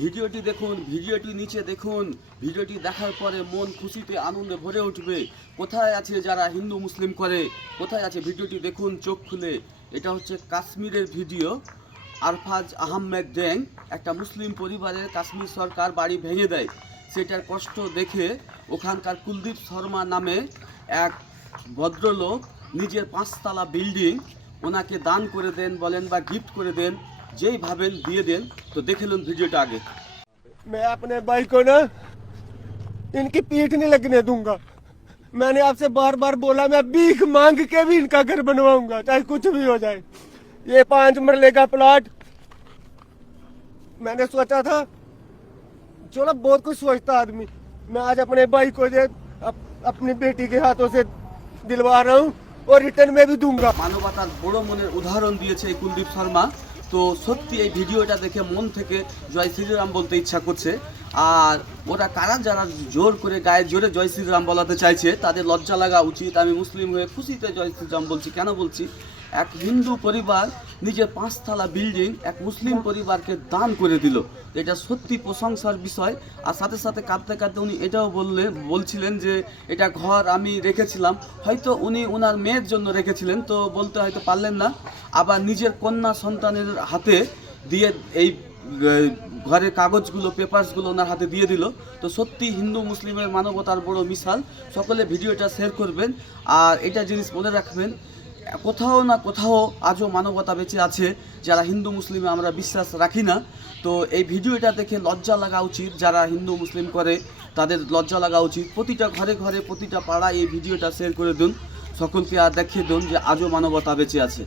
ভিডিওটি দেখুন, ভিডিওটি নিচে দেখুন। ভিডিওটি দেখার পরে মন খুশিতে, আনন্দে ভরে উঠবে। কোথায় আছে যারা হিন্দু, মুসলিম করে? কোথায় আছে? ভিডিওটি দেখুন, চোখ খুলে। এটা হচ্ছে কাশ্মীরের ভিডিও। আরফাজ আহমেদ ড্যাং একটা মুসলিম পরিবারের কাশ্মীর সরকার বাড়ি ভেঙে দেয়। সেটার কষ্ট দেখে ওখানকার কুলদীপ শর্মা নামে এক ভদ্রলোক নিজের পাঁচতলা বিল্ডিং ওনাকে দান করে দেন বলেন বা গিফট করে দেন। যেই ভাবেন দিয়ে দেন তো দেখে নিন ভিডিওটা আগে मैं अपने भाई को ना इनकी पीठ नहीं लगने दूंगा मैंने आपसे बार बार बोला मैं भीख मांग के भी इनका घर बनवाऊंगा चाहे कुछ भी हो जाए ये पांच मरले का प्लॉट मैंने सोचा था चलो बहुत कुछ सोचता आदमी मैं आज अपने भाई को जे अप, अपनी बेटी के हाथों से दिलवा रहा हूँ और रिटर्न में भी दूंगा মানবতার বড় মনের উদাহরণ দিয়েছে এই কুলদীপ শর্মা তো সত্যি এই ভিডিওটা দেখে মন থেকে জয় শ্রীরাম বলতে ইচ্ছা করছে। আর ওরা কারা যারা জোর করে গায়ে জোরে জয় শ্রীরাম বলাতে চাইছে, তাদের লজ্জা লাগা উচিত। আমি মুসলিম হয়ে খুশিতে জয় শ্রীরাম বলছি, কেন বলছি? এক হিন্দু পরিবার নিজের পাঁচতলা বিল্ডিং এক মুসলিম পরিবারকে দান করে দিল। এটা সত্যি প্রশংসার বিষয়। আর সাথে সাথে কাঁদতে কাঁদতে উনি এটাও বললেন বলছিলেন যে, এটা ঘর আমি রেখেছিলাম। হয়তো উনি ওনার মেয়ের জন্য রেখেছিলেন, তো বলতে হয়তো পারলেন না। আবার নিজের কন্যা সন্তানের হাতে দিয়ে এই ঘরের কাগজগুলো পেপারসগুলো ওনার হাতে দিয়ে দিল। তো সত্যি হিন্দু মুসলিমের মানবতার বড় মিশাল। সকলে ভিডিওটা শেয়ার করবেন। আর এটা জিনিস মনে রাখবেন, কোথাও না কোথাও আজও মানবতা বেঁচে আছে, যারা হিন্দু মুসলিমে আমরা বিশ্বাস রাখি না। তো এই ভিডিওটা দেখে লজ্জা লাগা উচিত, যারা হিন্দু মুসলিম করে, তাদের লজ্জা লাগা উচিত। প্রতিটা ঘরে ঘরে, প্রতিটা পাড়ায় এই ভিডিওটা শেয়ার করে দিন। সকলকে আর দেখিয়ে দিন যে আজও মানবতা বেঁচে আছে।